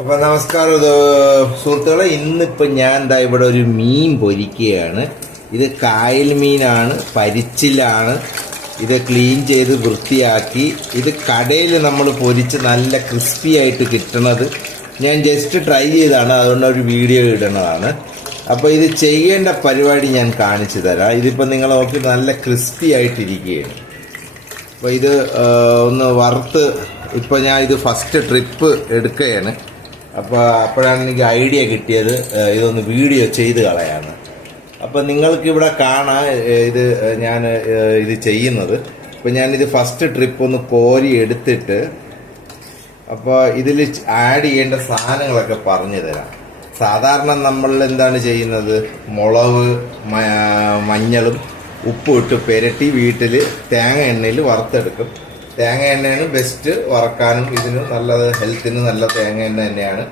അപ്പൊ നമസ്കാരം സുഹൃത്തുക്കളെ, ഇന്നിപ്പോ ഞാൻ എന്താ ഇവിടെ ഒരു മീൻ പൊരിക്കുകയാണ്. ഇത് കായൽ മീനാണ്, പരിച്ചിലാണ്. ഇത് ക്ലീൻ ചെയ്ത് വൃത്തിയാക്കി ഇത് കടയിൽ നമ്മൾ പൊരിച്ച് നല്ല ക്രിസ്പി ആയിട്ട് കിട്ടണത് ഞാൻ ജസ്റ്റ് ട്രൈ ചെയ്താണ്, അതുകൊണ്ട് ഒരു വീഡിയോ ഇടുന്നതാണ്. അപ്പോൾ ഇത് ചെയ്യേണ്ട പരിപാടി ഞാൻ കാണിച്ചു തരാം. ഇതിപ്പോൾ നിങ്ങൾ നോക്കി നല്ല ക്രിസ്പി ആയിട്ടിരിക്കുകയാണ്. അപ്പോൾ ഇത് ഒന്ന് വറുത്ത് ഇപ്പോൾ ഞാൻ ഇത് ഫസ്റ്റ് ട്രിപ്പ് എടുക്കുകയാണ്. അപ്പോഴാണ് എനിക്ക് ഐഡിയ കിട്ടിയത് ഇതൊന്ന് വീഡിയോ ചെയ്ത് കളയാണ്. അപ്പം നിങ്ങൾക്കിവിടെ കാണാം ഇത് ഞാൻ ഇത് ചെയ്യുന്നത്. അപ്പം ഞാനിത് ഫസ്റ്റ് ട്രിപ്പ് ഒന്ന് കോരി എടുത്തിട്ട് അപ്പോൾ ഇതിൽ ആഡ് ചെയ്യേണ്ട സാധനങ്ങളൊക്കെ പറഞ്ഞു തരാം. സാധാരണ നമ്മൾ എന്താണ് ചെയ്യുന്നത്, മുളക് മഞ്ഞളും ഉപ്പും ഇട്ട് പെരട്ടി വീട്ടിൽ തേങ്ങ എണ്ണയിൽ വറുത്തെടുക്കും. തേങ്ങ എണ്ണയാണ് ബെസ്റ്റ് വറക്കാനും, ഇതിന് നല്ലത്, ഹെൽത്തിന് നല്ല തേങ്ങ എണ്ണ തന്നെയാണ്.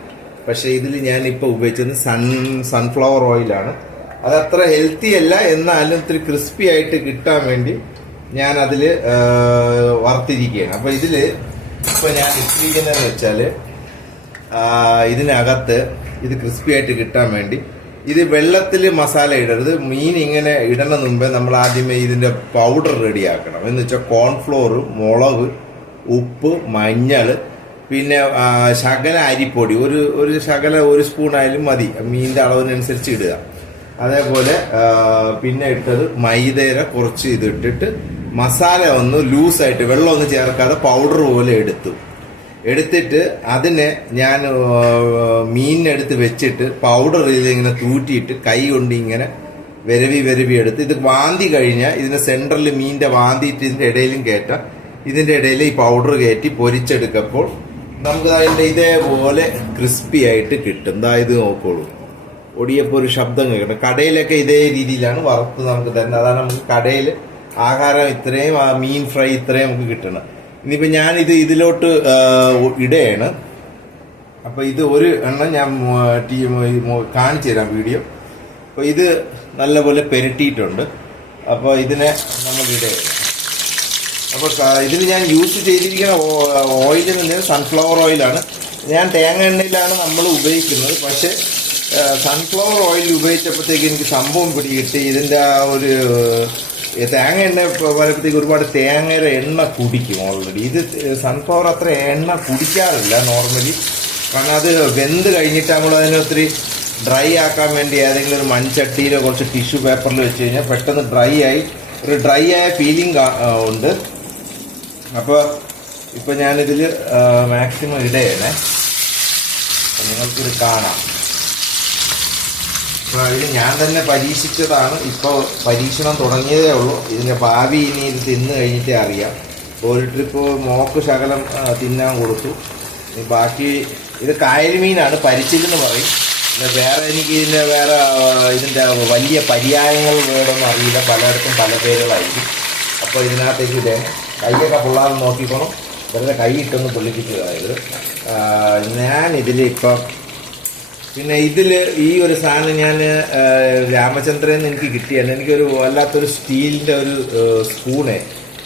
പക്ഷെ ഇതിൽ ഞാനിപ്പോൾ ഉപയോഗിച്ചത് സൺഫ്ലവർ ഓയിലാണ്. അത് അത്ര ഹെൽത്തി അല്ല, എന്നാലും ഇത്തിരി ക്രിസ്പി ആയിട്ട് കിട്ടാൻ വേണ്ടി ഞാൻ അതിൽ വറുത്തിരിക്കുകയാണ്. അപ്പോൾ ഇതിൽ ഇപ്പോൾ ഞാൻ ഇട്ടിരിക്കുന്നതെന്ന് വെച്ചാൽ ഇതിനകത്ത് ഇത് ക്രിസ്പി ആയിട്ട് കിട്ടാൻ വേണ്ടി ഇത് വെള്ളത്തിൽ മസാല ഇടരുത്. മീൻ ഇങ്ങനെ ഇടണ മുമ്പേ നമ്മൾ ആദ്യമേ ഇതിന്റെ പൗഡർ റെഡിയാക്കണം. എന്ന് വെച്ചാൽ കോൺഫ്ലോർ, മുളക്, ഉപ്പ്, മഞ്ഞൾ, പിന്നെ ശകല അരിപ്പൊടി, ഒരു ശകല ഒരു സ്പൂൺ ആയാലും മതി, മീനിന്റെ അളവിനനുസരിച്ച് ഇടുക. അതേപോലെ പിന്നെ ഇട്ടത് മൈദയുടെ കുറച്ച് ഇത് ഇട്ടിട്ട് മസാല ഒന്ന് ലൂസായിട്ട് വെള്ളമൊന്നും ചേർക്കാതെ പൗഡർ പോലെ എടുത്തിട്ട് അതിനെ ഞാൻ മീനിനെടുത്ത് വെച്ചിട്ട് പൗഡർ ഇതിങ്ങനെ തൂറ്റിയിട്ട് കൈ കൊണ്ട് ഇങ്ങനെ വിരവി എടുത്ത് ഇത് വാന്തി കഴിഞ്ഞാൽ ഇതിന്റെ സെൻട്രലിൽ മീനിന്റെ വാന്തിയിട്ട് ഇതിന്റെ ഇടയിലും കയറ്റാം. ഇതിന്റെ ഇടയിൽ ഈ പൗഡർ കയറ്റി പൊരിച്ചെടുക്കപ്പോൾ നമുക്ക് അതിന്റെ ഇതേപോലെ ക്രിസ്പി ആയിട്ട് കിട്ടും. ഇത് നോക്കോളൂ, ഒടിയപ്പോൾ ഒരു ശബ്ദം കേൾക്കണം. കടയിലൊക്കെ ഇതേ രീതിയിലാണ് വറുത്ത് നമുക്ക് തരുന്നത്. അതാണ് നമുക്ക് കടയിൽ ആഹാരം ഇത്രയും, മീൻ ഫ്രൈ ഇത്രയും നമുക്ക് കിട്ടണം. ഇനിയിപ്പോൾ ഞാനിത് ഇതിലോട്ട് ഇടുകയാണ്. അപ്പോൾ ഇത് ഒരു എണ്ണം ഞാൻ കാണിച്ചു തരാം വീഡിയോ. അപ്പോൾ ഇത് നല്ലപോലെ പെരട്ടിയിട്ടുണ്ട്. അപ്പോൾ ഇതിനെ നമ്മൾ ഇടുകയാണ്. അപ്പോൾ ഇതിൽ ഞാൻ യൂസ് ചെയ്തിരിക്കുന്ന ഓയിൽ എന്ന് പറഞ്ഞാൽ സൺഫ്ലവർ ഓയിലാണ്. ഞാൻ തേങ്ങ എണ്ണയിലാണ് നമ്മൾ ഉപയോഗിക്കുന്നത്. പക്ഷേ സൺഫ്ലവർ ഓയിൽ ഉപയോഗിച്ചപ്പോഴത്തേക്ക് എനിക്ക് സംഭവം പിടികിട്ടി. ഇതിൻ്റെ ആ ഒരു തേങ്ങ എണ്ണ പലപ്പോഴത്തേക്ക് ഒരുപാട് തേങ്ങയുടെ എണ്ണ കുടിക്കും ഓൾറെഡി. ഇത് സൺഫ്ലവർ അത്ര എണ്ണ കുടിക്കാറില്ല നോർമലി. കാരണം അത് വെന്ത് കഴിഞ്ഞിട്ട് നമ്മൾ അതിനെ ഒത്തിരി ഡ്രൈ ആക്കാൻ വേണ്ടി ഏതെങ്കിലും ഒരു മൺചട്ടിയിലോ കുറച്ച് ടിഷ്യൂ പേപ്പറിൽ വെച്ച് കഴിഞ്ഞാൽ പെട്ടെന്ന് ഡ്രൈ ആയ ഫീലിംഗ് ഉണ്ട്. അപ്പോൾ ഇപ്പോൾ ഞാനിതിൽ മാക്സിമം ഇടുകയാണ്. നിങ്ങൾക്കിത് കാണാം. ഇത് ഞാൻ തന്നെ പരീക്ഷിച്ചതാണ്. ഇപ്പോൾ പരീക്ഷണം തുടങ്ങിയതേ ഉള്ളൂ. ഇതിൻ്റെ ഭാവി ഇനി ഇത് തിന്ന് കഴിഞ്ഞിട്ടേ അറിയാം. ഒരു ട്രിപ്പ് മോക്ക് ശകലം തിന്നാൻ കൊടുത്തു. ബാക്കി ഇത് കായൽ മീനാണ്, പരിച്ചിലെന്ന് പറയും. വേറെ എനിക്ക് ഇതിൻ്റെ വലിയ പര്യായങ്ങൾ വേണമെന്ന് അറിയില്ല. പലയിടത്തും പല പേരുകളായിരിക്കും. അപ്പോൾ ഇതിനകത്തേക്ക് ഇതേ കൈയൊക്കെ പൊള്ളാതെ നോക്കിക്കോണം. വെറുതെ കൈ ഇട്ടൊന്ന് പൊള്ളിപ്പിച്ചതായത്. ഞാനിതിലിപ്പം പിന്നെ ഇതിൽ ഈ ഒരു സാധനം ഞാൻ രാമചന്ദ്രൻ എനിക്ക് കിട്ടിയാണ്. എനിക്കൊരു വല്ലാത്തൊരു സ്റ്റീലിൻ്റെ ഒരു സ്പൂണ്.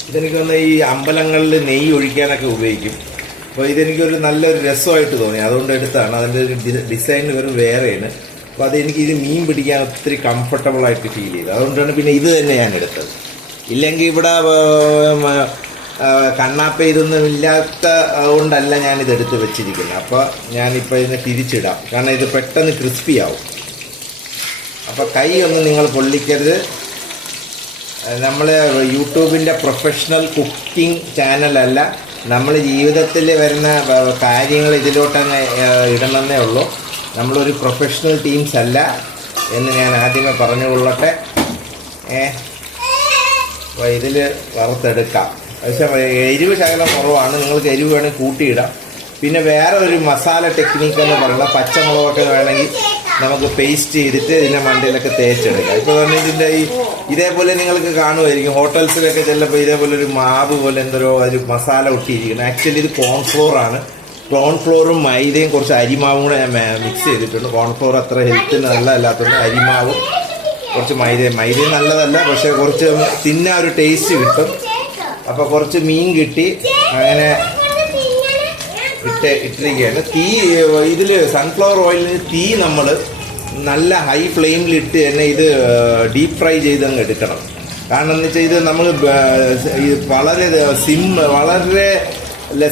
ഇതെനിക്ക് വന്ന് ഈ അമ്പലങ്ങളിൽ നെയ്യ് ഒഴിക്കാനൊക്കെ ഉപയോഗിക്കും. അപ്പോൾ ഇതെനിക്കൊരു നല്ലൊരു രസമായിട്ട് തോന്നി, അതുകൊണ്ട് എടുത്താണ്. അതിൻ്റെ ഒരു ഡിസൈൻ വെറും വേറെയാണ്. അപ്പോൾ അതെനിക്ക് ഇത് മീൻ പിടിക്കാൻ ഒത്തിരി കംഫർട്ടബിളായിട്ട് ഫീൽ ചെയ്തു. അതുകൊണ്ടാണ് പിന്നെ ഇത് തന്നെ ഞാൻ എടുത്തത്. ഇല്ലെങ്കിൽ ഇവിടെ കണ്ണാപ്പ ഇതൊന്നും ഇല്ലാത്ത കൊണ്ടല്ല ഞാനിത് എടുത്ത് വെച്ചിരിക്കുന്നത്. അപ്പോൾ ഞാനിപ്പോൾ ഇതിനെ തിരിച്ചിടാം, കാരണം ഇത് പെട്ടെന്ന് ക്രിസ്പി ആവും. അപ്പോൾ കൈ ഒന്നും നിങ്ങൾ പൊള്ളിക്കരുത്. നമ്മൾ യൂട്യൂബിൻ്റെ പ്രൊഫഷണൽ കുക്കിംഗ് ചാനലല്ല. നമ്മൾ ജീവിതത്തിൽ വരുന്ന കാര്യങ്ങൾ ഇതിലോട്ടങ്ങ് ഇടണമെന്നേ ഉള്ളൂ. നമ്മളൊരു പ്രൊഫഷണൽ ടീംസ് അല്ല എന്ന് ഞാൻ ആദ്യമേ പറഞ്ഞുകൊള്ളട്ടെ. അപ്പോൾ ഇതിൽ വറുത്തെടുക്കാം. പക്ഷേ എരിവ് ശകലം കുറവാണ്. നിങ്ങൾക്ക് എരിവ് വേണമെങ്കിൽ കൂട്ടിയിടാം. പിന്നെ വേറെ ഒരു മസാല ടെക്നീക്ക് എന്ന് പറയുന്നത് പച്ചമുളകൊക്കെ വേണമെങ്കിൽ നമുക്ക് പേസ്റ്റ് ചെയ്തിട്ട് ഇതിൻ്റെ മണ്ടയിലൊക്കെ തേച്ചെടുക്കാം. ഇപ്പോൾ തന്നെ ഇതിൻ്റെ ഇതേപോലെ നിങ്ങൾക്ക് കാണുമായിരിക്കും ഹോട്ടൽസിലൊക്കെ ചെല്ലപ്പോൾ ഇതേപോലെ ഒരു മാവ് പോലെ എന്തോ ഒരു മസാല ഒട്ടിയിരിക്കുന്നത്. ആക്ച്വലി ഇത് കോൺഫ്ലോറാണ്. കോൺഫ്ലോറും മൈദയും കുറച്ച് അരിമാവും കൂടെ ഞാൻ മിക്സ് ചെയ്തിട്ടുണ്ട്. കോൺഫ്ലോർ അത്ര ഹെൽത്തിന് നല്ലതല്ലാത്തതുകൊണ്ട് അരിമാവും കുറച്ച് മൈദയും നല്ലതല്ല, പക്ഷേ കുറച്ച് തിന്നാ ഒരു ടേസ്റ്റ് കിട്ടും. അപ്പോൾ കുറച്ച് മീൻ കിട്ടി. അങ്ങനെ ഇട്ടിരിക്കുകയാണ്. തീ ഇതിൽ സൺഫ്ലവർ ഓയിലിന് തീ നമ്മൾ നല്ല ഹൈ ഫ്ലെയിമിലിട്ട് തന്നെ ഇത് ഡീപ്പ് ഫ്രൈ ചെയ്തങ്ങ് എടുക്കണം. കാരണം എന്ന് വെച്ചാൽ ഇത് നമ്മൾ വളരെ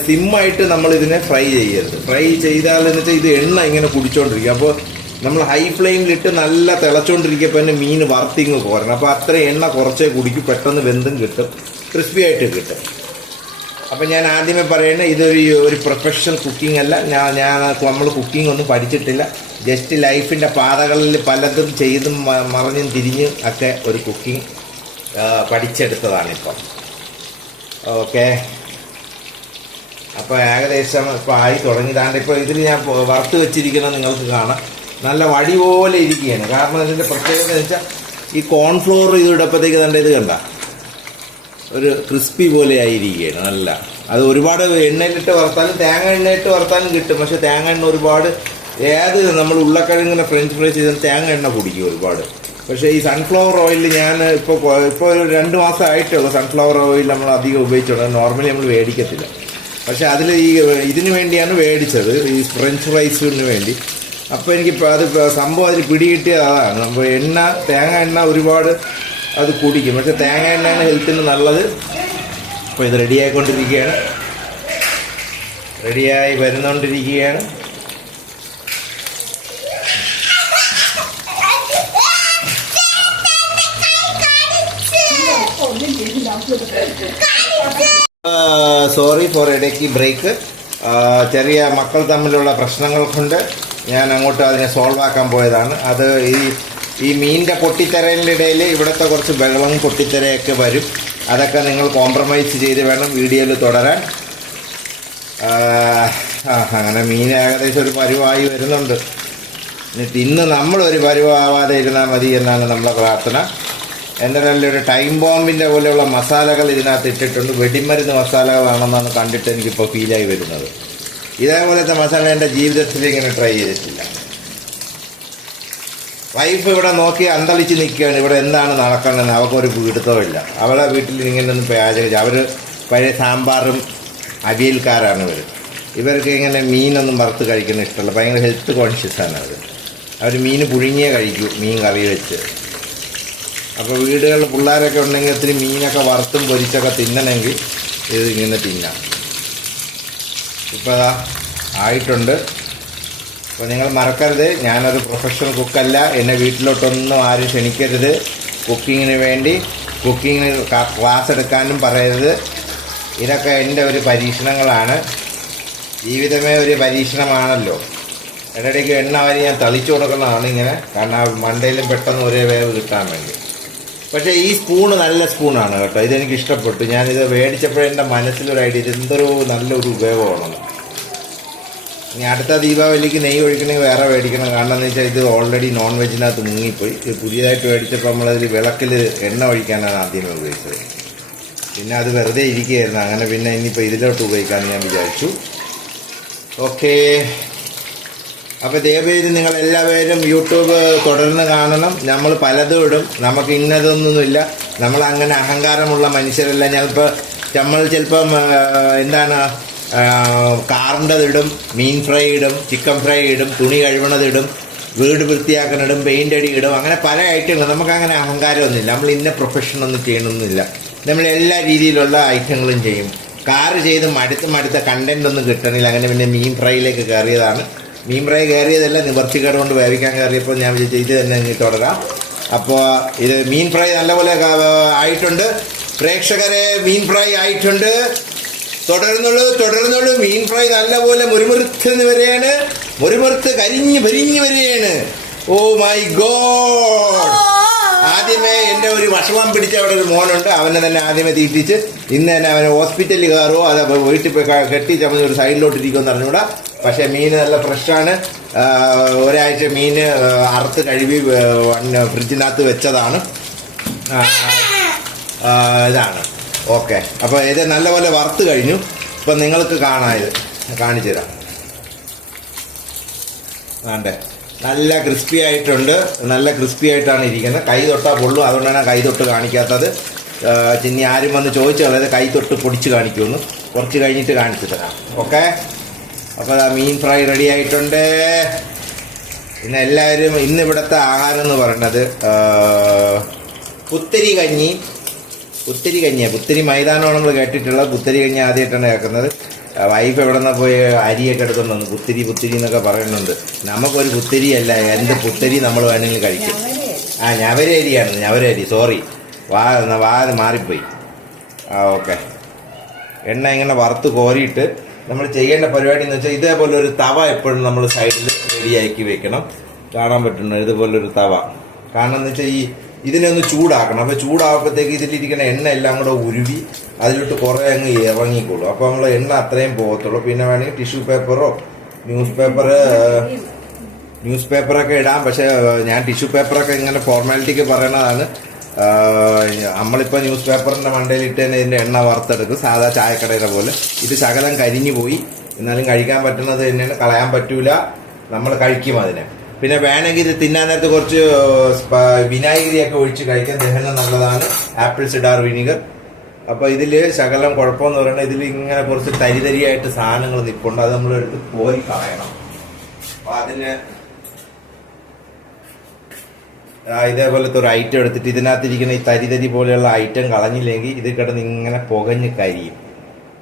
സിമ്മായിട്ട് നമ്മൾ ഇതിനെ ഫ്രൈ ചെയ്യരുത്. ഫ്രൈ ചെയ്താലെന്ന് വെച്ചാൽ ഇത് എണ്ണ ഇങ്ങനെ കുടിച്ചോണ്ടിരിക്കും. അപ്പോൾ നമ്മൾ ഹൈ ഫ്ലെയിമിലിട്ട് നല്ല തിളച്ചോണ്ടിരിക്കുമ്പോൾ തന്നെ മീൻ വറുത്തിങ് പോരണം. അപ്പോൾ അത്ര എണ്ണ കുറച്ചേ കുടിക്കും, പെട്ടെന്ന് വെന്തും കിട്ടും, ക്രിസ്പി ആയിട്ട് കിട്ടും. അപ്പം ഞാൻ ആദ്യമേ പറയുന്നത് ഇതൊരു പ്രൊഫഷണൽ കുക്കിംഗ് അല്ല. നമ്മൾ കുക്കിംഗ് ഒന്നും പഠിച്ചിട്ടില്ല. ജസ്റ്റ് ലൈഫിൻ്റെ പാതകളിൽ പലതും ചെയ്തും മറിഞ്ഞും തിരിഞ്ഞും ഒക്കെ ഒരു കുക്കിംഗ് പഠിച്ചെടുത്തതാണിപ്പം. ഓക്കെ, അപ്പോൾ ഏകദേശം ഇപ്പോൾ ആയി തുടങ്ങിയതാണ്. ഇപ്പോൾ ഇതിൽ ഞാൻ വറുത്ത് വെച്ചിരിക്കുന്നത് നിങ്ങൾക്ക് കാണാം. നല്ല വടി പോലെ ഇരിക്കുകയാണ്. കാരണം ഇതിൻ്റെ പ്രത്യേകത എന്ന് വെച്ചാൽ ഈ കോൺഫ്ലോർ ഇതിടപ്പോഴത്തേക്ക് തന്നെ ഇത് കണ്ട ഒരു ക്രിസ്പി പോലെ ആയിരിക്കുകയാണ്. നല്ല അത് ഒരുപാട് എണ്ണയിലിട്ട് വറുത്താലും തേങ്ങ എണ്ണയിട്ട് വറുത്താലും കിട്ടും. പക്ഷെ തേങ്ങ എണ്ണ ഒരുപാട് നമ്മൾ ഉരുളക്കിഴങ്ങിനെ ഫ്രഞ്ച് ഫ്രൈ ചെയ്താൽ തേങ്ങ എണ്ണ കുടിക്കും ഒരുപാട്. പക്ഷേ ഈ സൺഫ്ലവർ ഓയിൽ ഞാൻ ഇപ്പോൾ ഒരു 2 മാസം ആയിട്ടുള്ളൂ സൺഫ്ലവർ ഓയിൽ നമ്മൾ അധികം ഉപയോഗിച്ചുള്ളത്. നോർമലി നമ്മൾ മേടിക്കത്തില്ല. പക്ഷെ അതിൽ ഇതിന് വേണ്ടിയാണ് മേടിച്ചത്, ഈ ഫ്രഞ്ച് ഫ്രൈസിന് വേണ്ടി. അപ്പോൾ എനിക്കിപ്പോൾ അത് സംഭവം അതിൽ പിടികിട്ടിയത് അതാണ്. നമ്മൾ തേങ്ങ എണ്ണ ഒരുപാട് അത് കുടിക്കും. പക്ഷെ തേങ്ങ എണ്ണയാണ് ഹെൽത്തിന് നല്ലത്. അപ്പോൾ ഇത് റെഡിയായി വരുന്നുകൊണ്ടിരിക്കുകയാണ്. സോറി ഫോർ ഇടയ്ക്ക് ബ്രേക്ക്. ചെറിയ മക്കൾ തമ്മിലുള്ള പ്രശ്നങ്ങൾ കൊണ്ട് ഞാൻ അങ്ങോട്ട് അതിനെ സോൾവ് ആക്കാൻ പോയതാണ്. അത് ഈ മീനിൻ്റെ പൊട്ടിത്തെരലിൻ്റെ ഇടയിൽ ഇവിടുത്തെ കുറച്ച് ബഹളവും പൊട്ടിത്തെരയൊക്കെ വരും. അതൊക്കെ നിങ്ങൾ കോംപ്രമൈസ് ചെയ്ത് വേണം വീഡിയോയിൽ തുടരാൻ. അങ്ങനെ മീൻ ഏകദേശം ഒരു പരുവായി വരുന്നുണ്ട്. എന്നിട്ട് ഇന്ന് നമ്മളൊരു പരുവാവാതെ ഇരുന്നാൽ മതി എന്നാണ് നമ്മളെ പ്രാർത്ഥന. എന്തായാലും ഒരു ടൈം ബോംബിൻ്റെ പോലെയുള്ള മസാലകൾ ഇതിനകത്ത് ഇട്ടിട്ടുണ്ട്. വെടിമരുന്ന് മസാലകളാണെന്നാണ് കണ്ടിട്ട് എനിക്കിപ്പോൾ ഫീലായി വരുന്നത്. ഇതേപോലത്തെ മസാല എൻ്റെ ജീവിതത്തിൽ ഇങ്ങനെ ട്രൈ ചെയ്തിട്ടില്ല. വൈഫ് ഇവിടെ നോക്കി അന്തളിച്ച് നിൽക്കുകയാണ്, ഇവിടെ എന്താണ് നടക്കണമെന്ന് അവർക്കൊരു പിടുത്തമില്ല. അവളെ വീട്ടിൽ ഇങ്ങനെയൊന്നും പാചകം, അവർ പഴയ സാമ്പാറും അവിയൽക്കാരാണ് ഇവർക്ക് ഇങ്ങനെ മീനൊന്നും വറുത്ത് കഴിക്കുന്ന ഇഷ്ടമല്ല. ഭയങ്കര ഹെൽത്ത് കോൺഷ്യസാണ് അവർ മീൻ പുഴുങ്ങിയേ കഴിക്കൂ, മീൻ കറി വെച്ച്. അപ്പോൾ വീടുകളിൽ പിള്ളേരൊക്കെ ഉണ്ടെങ്കിൽ ഒത്തിരി മീനൊക്കെ വറുത്തും പൊരിച്ചൊക്കെ തിന്നണമെങ്കിൽ ഇത് ഇങ്ങനെ തിന്നാം. ഇപ്പോൾ അതാ ആയിട്ടുണ്ട്. അപ്പോൾ നിങ്ങൾ മറക്കരുത്, ഞാനൊരു പ്രൊഫഷണൽ കുക്കല്ല. എന്നെ വീട്ടിലോട്ടൊന്നും ആരും ക്ഷണിക്കരുത് കുക്കിങ്ങിന് വേണ്ടി. കുക്കിങ്ങിന് ക്ലാസ് എടുക്കാനും പറയരുത്. ഇതൊക്കെ എൻ്റെ ഒരു പരീക്ഷണങ്ങളാണ്. ജീവിതമേ ഒരു പരീക്ഷണമാണല്ലോ. ഇടയ്ക്ക് എണ്ണ വരി ഞാൻ തളിച്ചു കൊടുക്കുന്നതാണ് ഇങ്ങനെ, കാരണം മണ്ടയിലും പെട്ടെന്ന് ഒരേ വേവ് കിട്ടാൻ വേണ്ടി. പക്ഷേ ഈ സ്പൂണ് നല്ല സ്പൂണാണ് കേട്ടോ, ഇതെനിക്ക് ഇഷ്ടപ്പെട്ടു. ഞാനിത് മേടിച്ചപ്പോഴെൻ്റെ മനസ്സിലൊരു ഐഡിയ, ഇതെന്തൊരു നല്ലൊരു ഉപയോഗമാണ്. ഇനി അടുത്ത ദീപാവലിക്ക് നെയ്യ് ഒഴിക്കണമെങ്കിൽ വേറെ മേടിക്കണം. കാരണം എന്ന് വെച്ചാൽ ഇത് ഓൾറെഡി നോൺ വെജിനകത്ത് മുങ്ങിപ്പോയി. ഇത് പുതിയതായിട്ട് മേടിച്ചപ്പോൾ നമ്മളതിൽ വിളക്കിൽ എണ്ണ ഒഴിക്കാനാണ് ആദ്യമേ ഉപയോഗിച്ചത്. പിന്നെ അത് വെറുതെ ഇരിക്കുകയായിരുന്നു. അങ്ങനെ പിന്നെ ഇനിയിപ്പോൾ ഇതിലോട്ട് ഉപയോഗിക്കാമെന്ന് ഞാൻ വിചാരിച്ചു. ഓക്കേ, അപ്പോൾ ദയവേത് നിങ്ങൾ എല്ലാവരും യൂട്യൂബ് തുടർന്ന് കാണണം. നമ്മൾ പലതും ഇടും, നമുക്ക് ഇന്നതൊന്നുമില്ല. നമ്മളങ്ങനെ അഹങ്കാരമുള്ള മനുഷ്യരല്ല. നമ്മൾ ചിലപ്പം എന്താണ് കാറിൻ്റെതിടും, മീൻ ഫ്രൈ ഇടും, ചിക്കൻ ഫ്രൈ ഇടും, തുണി കഴുകണതിടും, വീട് വൃത്തിയാക്കണിടും, പെയിൻ്റ് അടി ഇടും. അങ്ങനെ പല ഐറ്റങ്ങളും. നമുക്കങ്ങനെ അഹങ്കാരമൊന്നുമില്ല. നമ്മൾ ഇന്ന പ്രൊഫഷനൊന്നും ചെയ്യണമെന്നില്ല. നമ്മൾ എല്ലാ രീതിയിലുള്ള ഐറ്റങ്ങളും ചെയ്യും. കാറ് ചെയ്ത് മടുത്ത കണ്ടന്റ് ഒന്നും കിട്ടണില്ല. അങ്ങനെ പിന്നെ മീൻ ഫ്രൈയിലേക്ക് കയറിയതാണ്. മീൻ ഫ്രൈ കയറിയതല്ല, നിവർത്തിക്കേട് കൊണ്ട് വേവിക്കാൻ കയറിയപ്പോൾ ഞാൻ വിചാരിച്ചു ഇത് തന്നെ ഇനി തുടരാം. അപ്പോൾ ഇത് മീൻ ഫ്രൈ നല്ലപോലെ ആയിട്ടുണ്ട്. പ്രേക്ഷകരെ, മീൻ ഫ്രൈ ആയിട്ടുണ്ട്. തുടർന്നുള്ളൂ. മീൻ ഫ്രൈ നല്ലപോലെ മുറിമുറുത്ത് കരിഞ്ഞ് വരികയാണ്. Oh my God! ആദ്യമേ എൻ്റെ ഒരു വഷളം പിടിച്ച അവിടെ ഒരു മോനുണ്ട്, അവനെ തന്നെ ആദ്യമേ തീറ്റിച്ച് ഇന്ന് തന്നെ അവനെ ഹോസ്പിറ്റലിൽ കയറുമോ അത് വീട്ടിൽ പോയി കെട്ടി ചമഞ്ഞ് ഒരു സൈഡിലോട്ട് ഇരിക്കുമെന്ന് അറിഞ്ഞുകൂടാ. പക്ഷേ മീൻ നല്ല ഫ്രഷാണ്. ഒരാഴ്ച മീൻ അറുത്ത് കഴുകി ഫ്രിഡ്ജിനകത്ത് വെച്ചതാണ്. ഇതാണ്. ഓക്കെ, അപ്പോൾ ഇത് നല്ലപോലെ വറുത്ത് കഴിഞ്ഞു. ഇപ്പം നിങ്ങൾക്ക് കാണാം, ഇത് കാണിച്ചു തരാം. വേണ്ടേ, നല്ല ക്രിസ്പി ആയിട്ടുണ്ട്. നല്ല ക്രിസ്പി ആയിട്ടാണ് ഇരിക്കുന്നത്. കൈ തൊട്ടാൽ പൊള്ളും, അതുകൊണ്ടാണ് കൈ തൊട്ട് കാണിക്കാത്തത്. ചിന്നി ആരും വന്ന് ചോദിച്ചു കളയത് കൈ തൊട്ട് പൊടിച്ച് കാണിക്കുമെന്ന്. കുറച്ച് കഴിഞ്ഞിട്ട് കാണിച്ചു തരാം. ഓക്കെ, അപ്പോൾ ആ മീൻ ഫ്രൈ റെഡി ആയിട്ടുണ്ട്. പിന്നെ എല്ലാവരും ഇന്ന് ഇവിടുത്തെ ആഹാരം എന്ന് പറയുന്നത് പുത്തിരി കഞ്ഞിയാണ്. പുത്തിരി മൈതാനമാണ് നമ്മൾ കേട്ടിട്ടുള്ളത്. പുത്തിരി കഞ്ഞി ആദ്യമായിട്ടാണ് കേൾക്കുന്നത്. വൈഫ് എവിടെ നിന്ന് പോയി അരിയൊക്കെ എടുത്തുകൊണ്ടു പുത്തിരി എന്നൊക്കെ പറയുന്നുണ്ട്. നമുക്കൊരു പുത്തിരി അല്ല, എന്ത് പുത്തിരി നമ്മൾ വേണമെങ്കിലും കഴിക്കും. ഞവരരി സോറി, വാ മാറിപ്പോയി. ഓക്കെ. എണ്ണ ഇങ്ങനെ വറുത്ത് കോരിയിട്ട് നമ്മൾ ചെയ്യേണ്ട പരിപാടി എന്ന് വെച്ചാൽ ഇതേപോലെ ഒരു തവ എപ്പോഴും നമ്മൾ സൈഡിൽ റെഡിയാക്കി വെക്കണം. കാണാൻ പറ്റുന്നു ഇതുപോലൊരു തവ. കാരണം എന്ന് വെച്ചാൽ ഇതിനെ ഒന്ന് ചൂടാക്കണം. അപ്പോൾ ചൂടാകുമ്പോഴത്തേക്ക് ഇതിലിരിക്കുന്ന എണ്ണ എല്ലാം കൂടെ ഉരുവി അതിലോട്ട് കുറേ അങ്ങ് ഇറങ്ങിക്കോളും. അപ്പോൾ നമ്മൾ എണ്ണ അത്രയും പോകത്തുള്ളൂ. പിന്നെ വേണമെങ്കിൽ ടിഷ്യൂ പേപ്പറോ ന്യൂസ് പേപ്പറൊക്കെ ഇടാം. പക്ഷെ ഞാൻ ടിഷ്യൂ പേപ്പറൊക്കെ ഇങ്ങനെ ഫോർമാലിറ്റിക്ക് പറയണതാണ്. നമ്മളിപ്പോൾ ന്യൂസ് പേപ്പറിൻ്റെ മണ്ടയിലിട്ട് തന്നെ ഇതിൻ്റെ എണ്ണ വറുത്തെടുക്കും, സാധാ ചായക്കടയുടെ പോലെ. ഇത് ശകലം കരിഞ്ഞു പോയി, എന്നാലും കഴിക്കാൻ പറ്റുന്നത് തന്നെയാണ്, കളയാൻ പറ്റൂല, നമ്മൾ കഴിക്കും അതിനെ. പിന്നെ വേണമെങ്കിൽ ഇത് തിന്നാൻ നേരത്ത് കുറച്ച് വിനാഗിരിയൊക്കെ ഒഴിച്ച് കഴിക്കാൻ ദഹനം നല്ലതാണ്, ആപ്പിൾ സിഡാർ വിനീഗർ. അപ്പോൾ ഇതിൽ ശകലം കുഴപ്പമെന്ന് പറയുന്നത് ഇതിൽ ഇങ്ങനെ കുറച്ച് തരിതരിയായിട്ട് സാധനങ്ങൾ നിൽപ്പുണ്ട്. അത് നമ്മളെടുത്ത് കോരി കളയണം. അപ്പോൾ അതിന് ഇതേപോലത്തെ ഒരു ഐറ്റം എടുത്തിട്ട് ഇതിനകത്തിരിക്കുന്ന ഈ തരി പോലെയുള്ള ഐറ്റം കളഞ്ഞില്ലെങ്കിൽ ഇത് കിടന്ന് ഇങ്ങനെ പുകഞ്ഞ് കരിയും.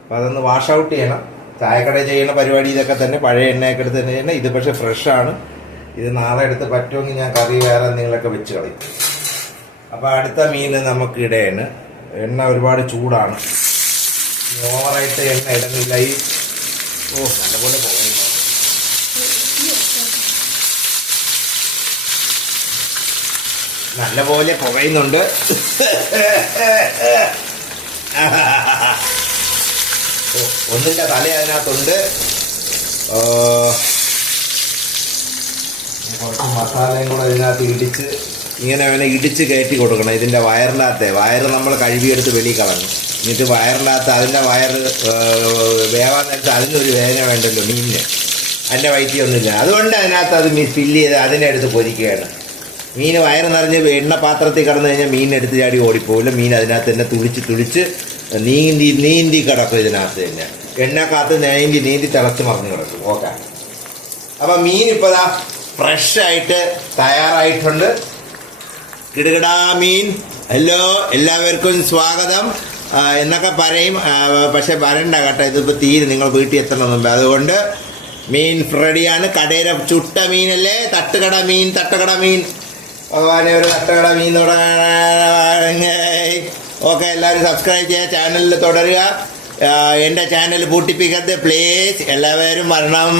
അപ്പോൾ അതൊന്ന് വാഷ് ഔട്ട് ചെയ്യണം. ചായക്കട ചെയ്യുന്ന പരിപാടി ഇതൊക്കെ തന്നെ, പഴയ എണ്ണയൊക്കെ എടുത്ത് തന്നെ ചെയ്യണം. ഇത് പക്ഷേ ഫ്രഷാണ്. ഇത് നാളെ എടുത്ത് പറ്റുമെങ്കിൽ ഞാൻ കറി വേറെ എന്തെങ്കിലുമൊക്കെ വെച്ച് കളയും. അപ്പോൾ അടുത്ത മീൻ നമുക്ക് ഇടയാണ്. എണ്ണ ഒരുപാട് ചൂടാണ്, ഓവറായിട്ട് എണ്ണ ഇടുന്നില്ല. നല്ലപോലെ പുകയുന്നു. നല്ലപോലെ പുകയുന്നുണ്ട്. ഒന്നിൻ്റെ തല അതിനകത്തുണ്ട്. കുറച്ച് മസാലയും കൂടെ ഇതിനകത്ത് ഇങ്ങനെ വേണേൽ ഇടിച്ച് കയറ്റി കൊടുക്കണം. ഇതിൻ്റെ വയറ് നമ്മൾ കഴുകിയെടുത്ത് വെളിയിൽ കളഞ്ഞു. എന്നിട്ട് വയറിനകത്ത് അതിൻ്റെ വയറ് വേവാൻ നേരത്ത് അതിനൊരു വേദന വേണ്ടല്ലോ മീനിന്, അതിൻ്റെ വയറ്റിയൊന്നുമില്ല. അതുകൊണ്ട് അതിനകത്ത് അത് ഫില്ല് ചെയ്ത് അതിനെ എടുത്ത് പൊരിക്കുകയാണ്. മീൻ വയറ് നിറഞ്ഞ് എണ്ണ പാത്രത്തിൽ കിടന്നു കഴിഞ്ഞാൽ മീൻ എടുത്ത് ചാടി ഓടിപ്പോവില്ല. മീൻ അതിനകത്ത് തന്നെ തുളിച്ച് നീന്തി കിടക്കും. ഇതിനകത്ത് തന്നെ എണ്ണക്കകത്ത് നീന്തി തിളച്ച് മറിഞ്ഞ് കിടക്കും. ഓക്കെ. അപ്പം മീൻ ഇപ്പോൾ ദാ ഫ്രഷായിട്ട് തയ്യാറായിട്ടുണ്ട്. കിടുകിടാ മീൻ. ഹലോ, എല്ലാവർക്കും സ്വാഗതം എന്നൊക്കെ പറയും. പക്ഷെ വരണ്ട കേട്ടോ, ഇതിപ്പോൾ തീരെ നിങ്ങൾ വീട്ടിൽ എത്തണം മുമ്പ്. അതുകൊണ്ട് മീൻ റെഡിയാണ്. കടയിലെ ചുട്ട മീനല്ലേ, തട്ടുകട മീൻ. ഭഗവാനെ, ഒരു തട്ടുകട മീൻ തുടങ്ങാൻ. ഓക്കെ, എല്ലാവരും സബ്സ്ക്രൈബ് ചെയ്യുക, ചാനലിൽ തുടരുക. എൻ്റെ ചാനൽ പൂട്ടിപ്പിക്കരുത് പ്ലീസ്. എല്ലാവരും വരണം.